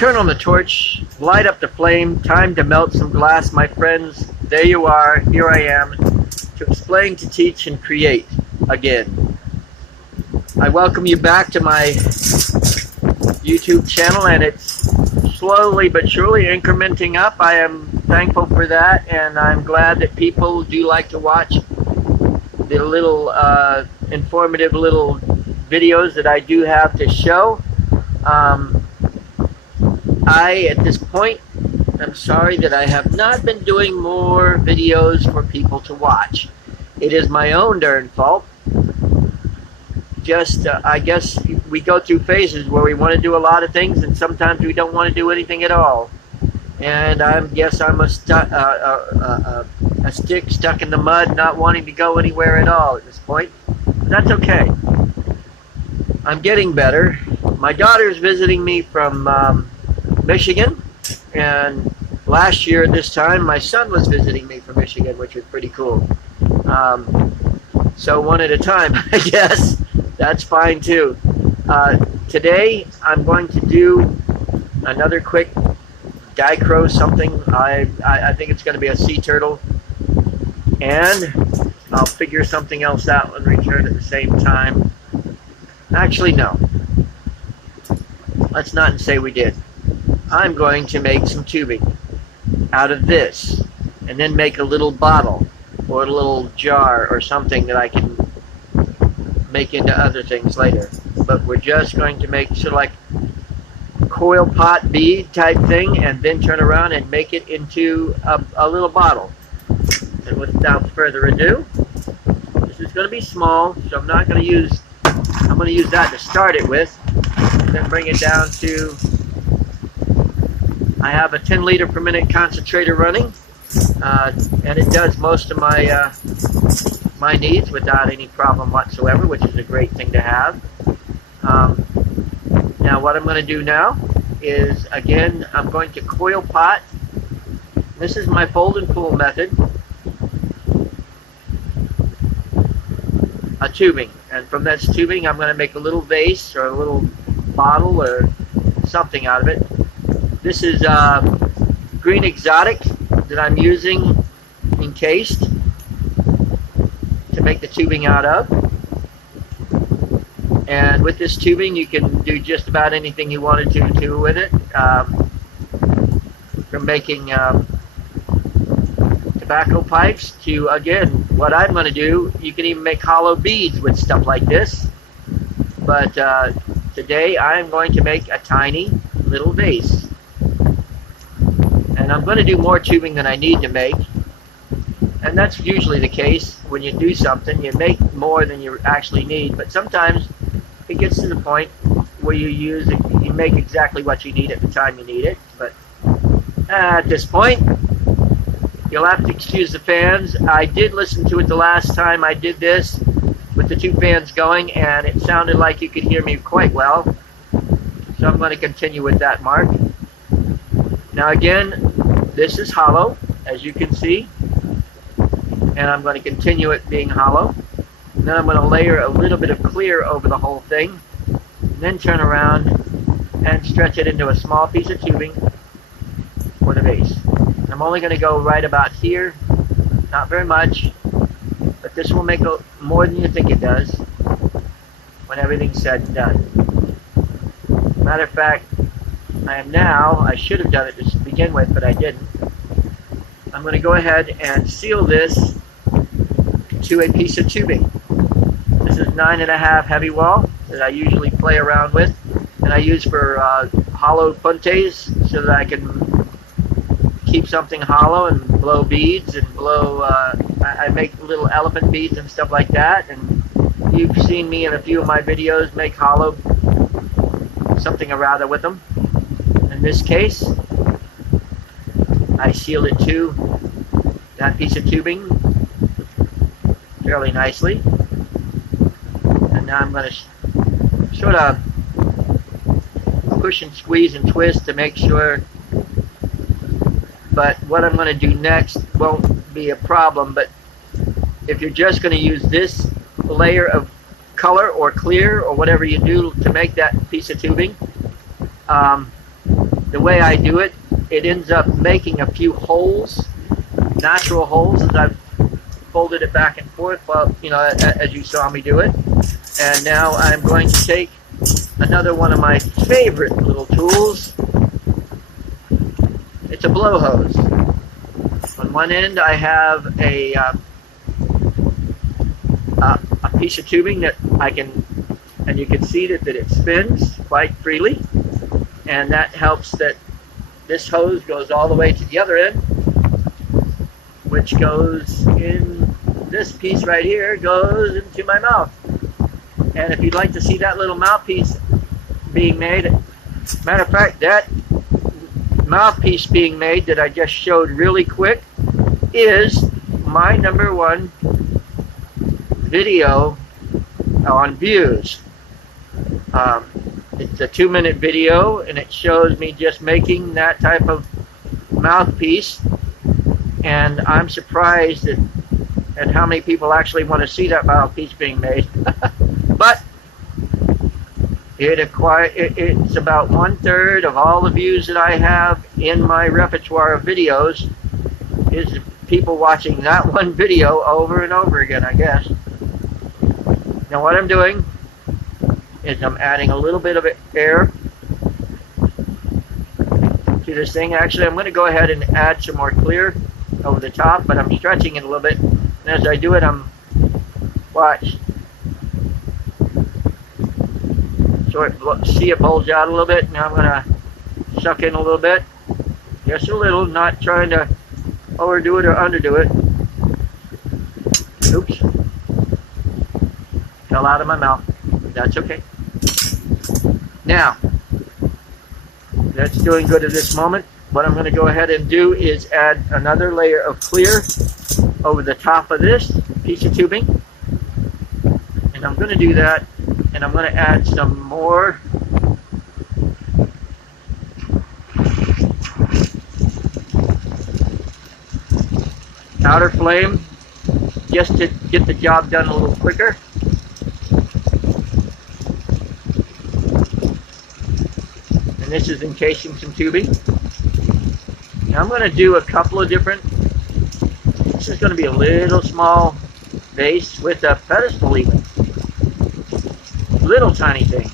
Turn on the torch, light up the flame, time to melt some glass, my friends. There you are, here I am, to explain, to teach, and create again. I welcome you back to my YouTube channel, and it's slowly but surely incrementing up. I am thankful for that, and I'm glad that people do like to watch the little informative little videos that I do have to show. At this point, I'm sorry that I have not been doing more videos for people to watch. It is my own darn fault. Just, I guess we go through phases where we want to do a lot of things, and sometimes we don't want to do anything at all. And I guess I'm a stick stuck in the mud, not wanting to go anywhere at all at this point. But that's okay. I'm getting better. My daughter's visiting me from Michigan, and last year at this time my son was visiting me from Michigan, which was pretty cool. So one at a time, I guess. That's fine too. Today I'm going to do another quick dichro something. I think it's going to be a sea turtle, and I'll figure something else out and return at the same time. Actually, no. Let's not say we did. I'm going to make some tubing out of this, and then make a little bottle or a little jar or something that I can make into other things later. But we're just going to make sort of like coil pot bead type thing, and then turn around and make it into a little bottle. And without further ado, this is going to be small, so I'm not going to use, I'm going to use that to start it with, then bring it down to, I have a 10 liter per minute concentrator running, and it does most of my my needs without any problem whatsoever, which is a great thing to have. Now what I'm going to do now is, again, I'm going to coil pot. This is my fold and pull method. A tubing, and from this tubing I'm going to make a little vase or a little bottle or something out of it. This is green exotic that I'm using encased to make the tubing out of. And with this tubing you can do just about anything you wanted to do with it, from making tobacco pipes to, again, what I'm going to do, you can even make hollow beads with stuff like this. But today I'm going to make a tiny little vase. And I'm going to do more tubing than I need to make. And that's usually the case when you do something. You make more than you actually need, but sometimes it gets to the point where you use it, you make exactly what you need at the time you need it. But at this point, you'll have to excuse the fans. I did listen to it the last time I did this with the two fans going, and it sounded like you could hear me quite well. So I'm going to continue with that mark. Now again, this is hollow, as you can see, and I'm going to continue it being hollow. And then I'm going to layer a little bit of clear over the whole thing, and then turn around and stretch it into a small piece of tubing for the vase. I'm only going to go right about here, not very much, but this will make more than you think it does when everything's said and done. Matter of fact, I should have done it to begin with, but I didn't. I'm going to go ahead and seal this to a piece of tubing. This is 9.5 heavy wall that I usually play around with, and I use for hollow puntes so that I can keep something hollow and blow beads and blow, I make little elephant beads and stuff like that, and you've seen me in a few of my videos make hollow something or other with them. In this case, I seal it to that piece of tubing fairly nicely, and now I'm going to sort of push and squeeze and twist to make sure. But what I'm going to do next won't be a problem, but if you're just going to use this layer of color or clear or whatever you do to make that piece of tubing, the way I do it, it ends up making a few holes, natural holes, as I've folded it back and forth, well, you know, as you saw me do it. And now I'm going to take another one of my favorite little tools. It's a blow hose. On one end I have a piece of tubing that I can, and you can see that it spins quite freely, and that helps that this hose goes all the way to the other end, which goes in this piece right here, goes into my mouth. And if you'd like to see that little mouthpiece being made, matter of fact, that mouthpiece being made that I just showed really quick is my #1 video on views. It's a 2-minute video, and it shows me just making that type of mouthpiece, and I'm surprised at how many people actually want to see that mouthpiece being made. But it's about 1/3 of all the views that I have in my repertoire of videos is people watching that one video over and over again, I guess. Now what I'm doing is I'm adding a little bit of air to this thing. Actually, I'm going to go ahead and add some more clear over the top, but I'm stretching it a little bit. And as I do it, watch. See it bulge out a little bit. Now I'm going to suck in a little bit. Just a little, not trying to overdo it or underdo it. Oops. Fell out of my mouth. That's okay. Now, that's doing good at this moment. What I'm going to go ahead and do is add another layer of clear over the top of this piece of tubing. And I'm going to do that, and I'm going to add some more outer flame just to get the job done a little quicker. And this is encasing some tubing. Now I'm going to do a couple of different, this is going to be a little small vase with a pedestal even. Little tiny thing.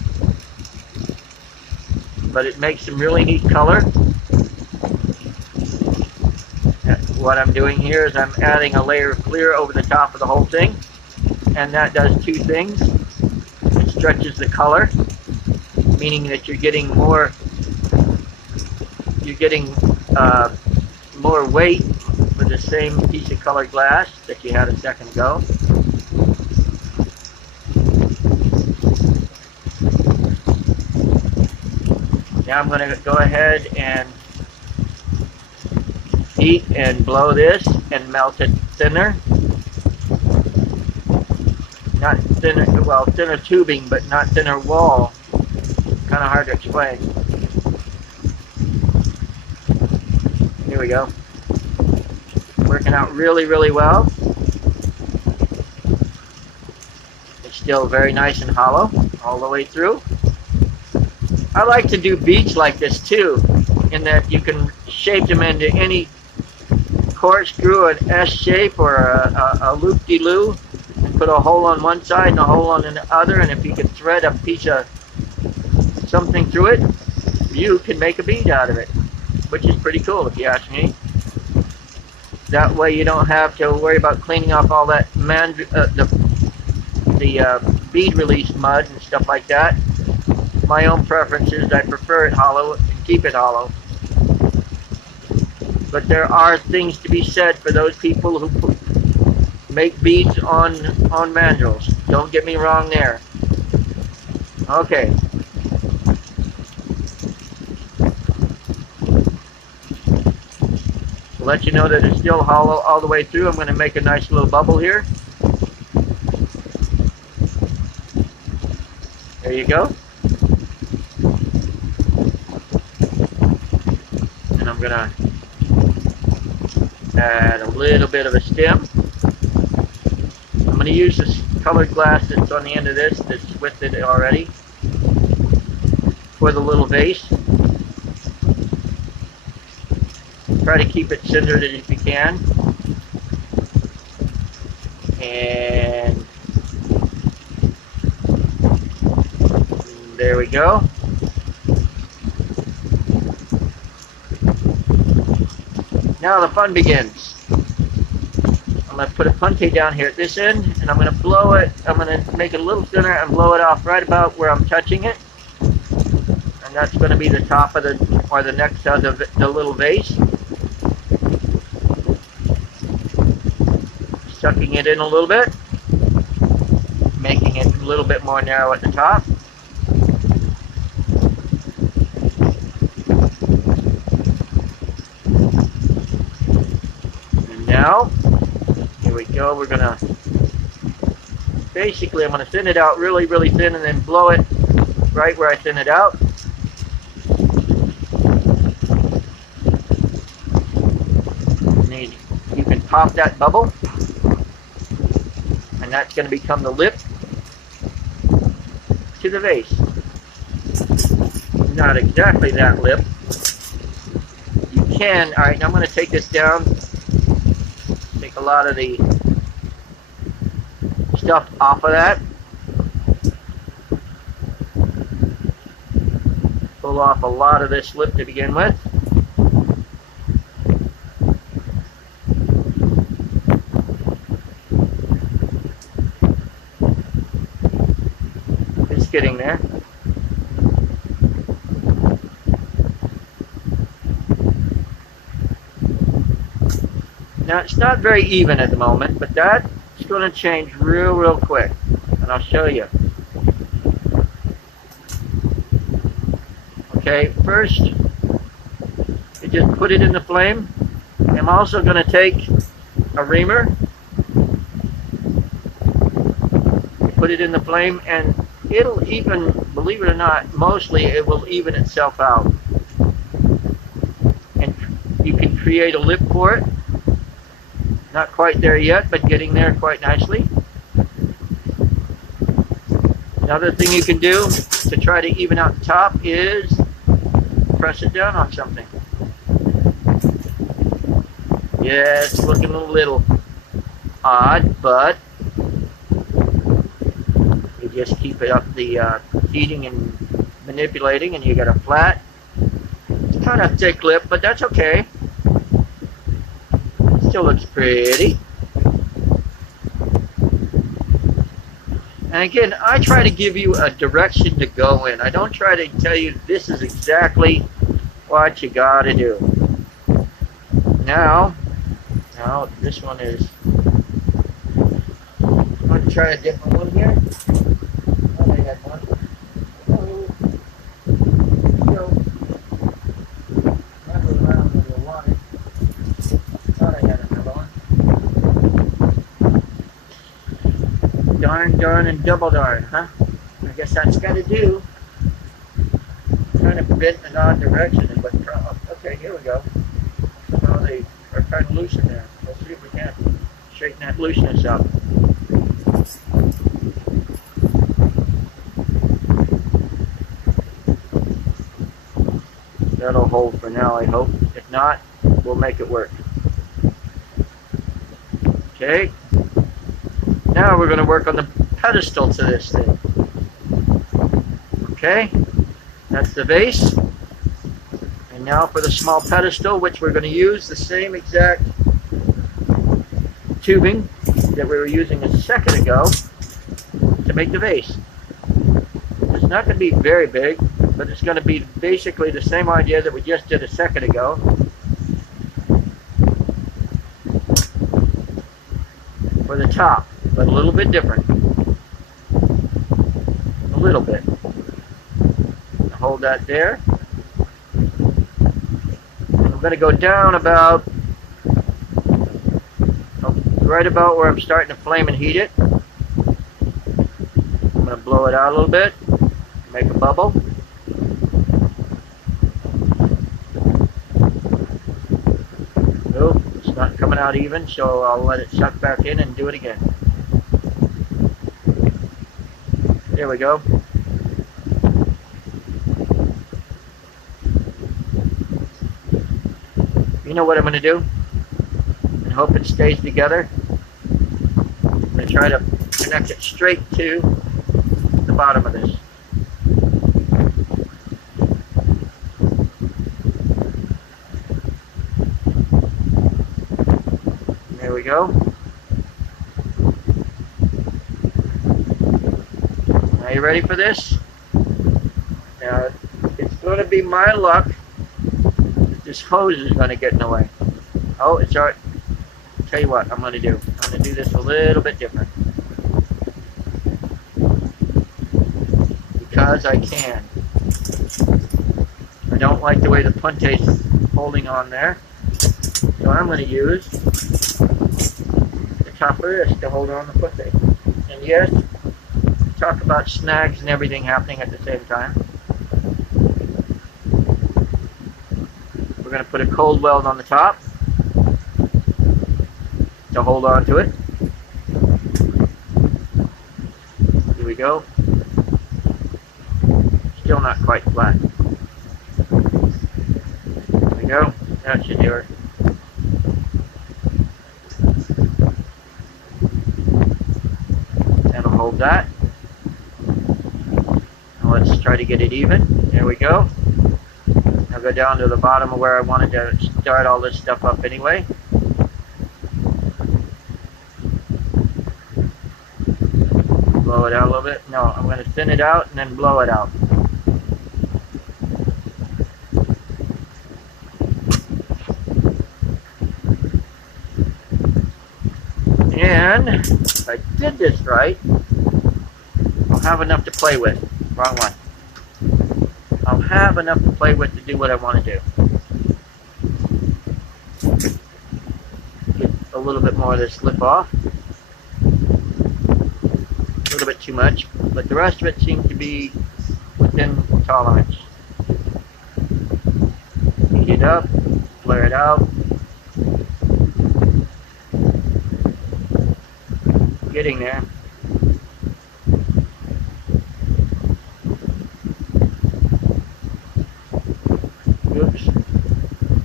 But it makes some really neat color. What I'm doing here is I'm adding a layer of clear over the top of the whole thing. And that does two things. It stretches the color, meaning that you're getting more weight with the same piece of colored glass that you had a second ago. Now I'm going to go ahead and heat and blow this and melt it thinner. Not thinner, well, thinner tubing, but not thinner wall. Kind of hard to explain. Here we go. Working out really, really well. It's still very nice and hollow all the way through. I like to do beads like this too, in that you can shape them into any corkscrew, an S shape, or a loop-de-loo, and put a hole on one side and a hole on the other, and if you can thread a piece of something through it, you can make a bead out of it, which is pretty cool if you ask me. That way you don't have to worry about cleaning off all that bead release mud and stuff like that. My own preference is I prefer it hollow and keep it hollow. But there are things to be said for those people who make beads on mandrels. Don't get me wrong there. Okay. To let you know that it's still hollow all the way through, I'm going to make a nice little bubble here. There you go. And I'm going to add a little bit of a stem. I'm going to use this colored glass that's on the end of this that's with it already for the little vase. Try to keep it centered if you can. And there we go. Now the fun begins. I'm going to put a punty down here at this end, and I'm going to blow it. I'm going to make it a little thinner and blow it off right about where I'm touching it. And that's going to be the top of the, or the next of the little vase. Sucking it in a little bit, making it a little bit more narrow at the top. And now, here we go, we're gonna, basically I'm gonna thin it out really, really thin and then blow it right where I thin it out. And you can pop that bubble. And that's going to become the lip to the vase. Not exactly that lip. You can, alright, now I'm going to take this down, take a lot of the stuff off of that. Pull off a lot of this lip to begin with. Getting there. Now it's not very even at the moment, but that's going to change real quick, and I'll show you. Okay, first you just put it in the flame. I'm also going to take a reamer, put it in the flame, and it'll even, believe it or not, mostly it will even itself out. And you can create a lip for it. Not quite there yet, but getting there quite nicely. Another thing you can do to try to even out the top is press it down on something. Yeah, it's looking a little odd, but just keep it up the heating and manipulating, and you got a flat, kind of thick lip, but that's okay. Still looks pretty. And again, I try to give you a direction to go in. I don't try to tell you this is exactly what you gotta do. Now this one is, I'm going to try a different one here. I had one. Remember around when you wanted. Thought I had another one. Darn, and double darn, huh? I guess that's got to do. Kind of bent in an odd direction, but okay, here we go. Somehow they are kind of loose in there. Let's see if we can straighten that looseness up. That'll hold for now, I hope. If not, we'll make it work. Okay. Now we're going to work on the pedestal to this thing. Okay. That's the vase. And now for the small pedestal, which we're going to use the same exact tubing that we were using a second ago to make the vase. It's not going to be very big, but it's going to be basically the same idea that we just did a second ago. For the top, but a little bit different. A little bit. Hold that there. And I'm going to go down about, right about where I'm starting to flame and heat it. I'm going to blow it out a little bit, make a bubble. Nope, it's not coming out even, so I'll let it suck back in and do it again. There we go. You know what I'm going to do? And hope it stays together. I'm going to try to connect it straight to the bottom of this. There we go. Are you ready for this? Now, it's going to be my luck that this hose is going to get in the way. Oh, it's alright. Tell you what I'm going to do. I'm going to do this a little bit different. Because I can. I don't like the way the punte's holding on there. So I'm going to use the top of this to hold on the punte. And yes, talk about snags and everything happening at the same time. We're going to put a cold weld on the top to hold on to it. Here we go. Still not quite flat. There we go. That should do it. That'll hold that. Now let's try to get it even. There we go. I'll go down to the bottom of where I wanted to start all this stuff up anyway. Blow it out a little bit. No, I'm going to thin it out and then blow it out. And if I did this right, I'll have enough to play with. Wrong one. I'll have enough to play with to do what I want to do. Get a little bit more of this slip off. A little bit too much, but the rest of it seems to be within tolerance. Heat it up, flare it out. Getting there. Oops.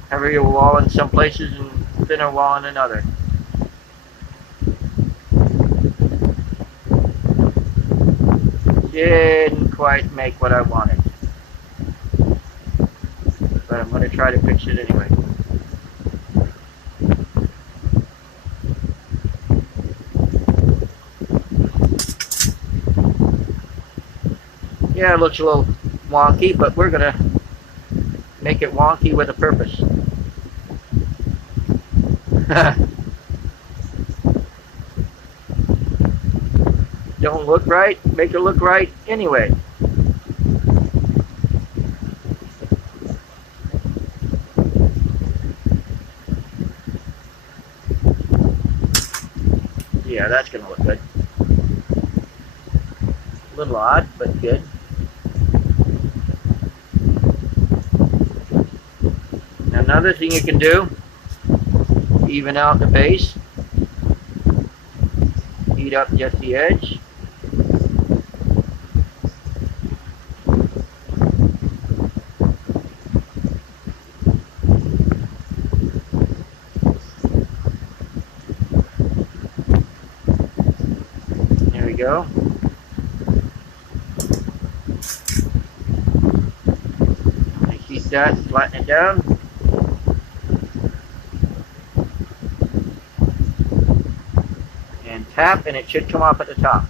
Heavier wall in some places and thinner wall in another. Didn't quite make what I wanted. But I'm going to try to fix it anyway. Yeah, it looks a little wonky, but we're going to make it wonky with a purpose. Don't look right, make it look right anyway. Yeah, that's going to look good. A little odd, but good. Another thing you can do, even out the base, heat up just the edge. There we go. Heat that, flatten it down. Tap, and it should come off at the top.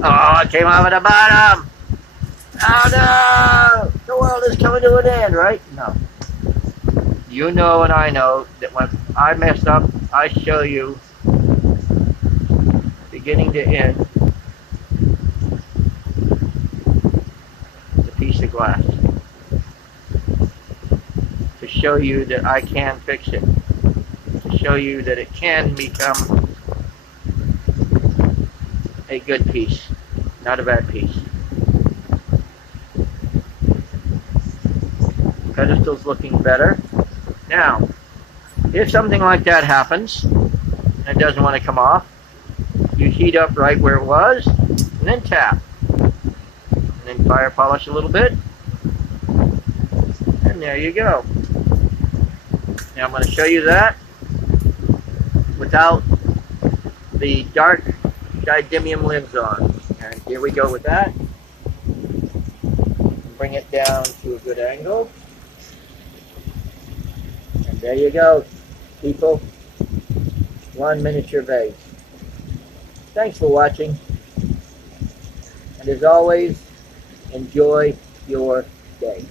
Oh, it came off at the bottom! Oh no! The world is coming to an end, right? No. You know and I know that when I mess up, I show you beginning to end the piece of glass to show you that I can fix it, to show you that it can become a good piece, not a bad piece. Pedestal's looking better. Now, if something like that happens, and it doesn't want to come off, you heat up right where it was, and then tap. And then fire polish a little bit, and there you go. And I'm going to show you that without the dark didymium lens on. And here we go with that. Bring it down to a good angle. And there you go, people. One miniature vase. Thanks for watching. And as always, enjoy your day.